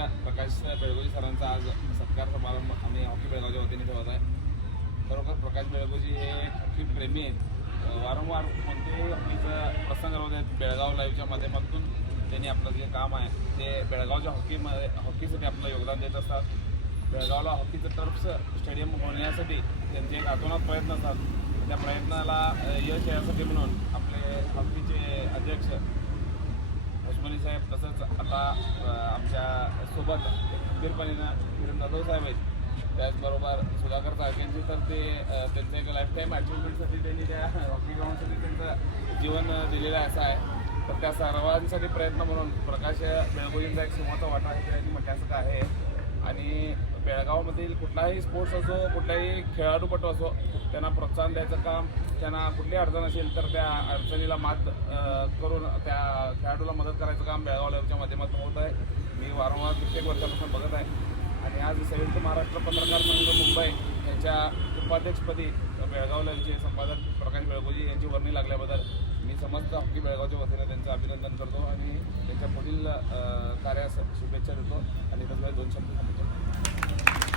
मित्र प्रकाश बेळगोजी सरांचा आज सत्कार समारंभ आम्ही हॉकी बेळगावच्या वतीने ठेवत आहे. खरोखर प्रकाश बेळगोजी हे हॉकी प्रेमी आहेत. वारंवार कोणतेही हॉकीचा प्रसंग राहू आहेत बेळगाव लाईव्हच्या माध्यमातून त्यांनी आपलं जे काम आहे ते बेळगावच्या हॉकीसाठी आपलं योगदान देत असतात. बेळगावला हॉकीचं टर्फ स्टेडियम होण्यासाठी त्यांचे एक अतोनात प्रयत्न असतात. त्या प्रयत्नाला यश यासाठी म्हणून आपले हॉकीचे अध्यक्ष उस्मानी साहेब तसंच आता आमच्या सोबत खंबीरपणेनं किरण जाधव साहेब आहेत. त्याचबरोबर सुधाकर चाळकेंची तर ते त्यांचं एक लाईफटाईम अचिव्हमेंटसाठी त्यांनी त्या हॉकी ग्राउंडसाठी त्यांचं जीवन दिलेलं असं आहे. तर त्या सर्वांसाठी प्रयत्न म्हणून प्रकाश बेळगोजींचा एक सिंहाचा वाटा आहे त्यांनी म्हटल्यासारखं आहे. आणि बेळगावमधील कुठलाही स्पोर्ट्स असो कुठलाही खेळाडूपटू असो त्यांना प्रोत्साहन द्यायचं काम, त्यांना कुठली अडचण असेल तर त्या अडचणीला मात करून त्या खेळाडूला मदत करायचं काम बेळगाव लाईव्हच्या माध्यमातून होत आहे. मी वारंवार कित्येक वर्षापासून बघत आहे. आणि आज संयुक्त महाराष्ट्र पत्रकार संघ मुंबई यांच्या उपाध्यक्षपदी बेळगाव लाईव्हचे संपादक प्रकाश बेळगोजी यांची वर्णी लागल्याबद्दल मी समस्त हॉकी बेळगावच्या वतीने त्यांचं अभिनंदन करतो आणि त्यांच्या पुढील कार्यास शुभेच्छा देतो आणि त्यामुळे 2 शब्द सांगतो.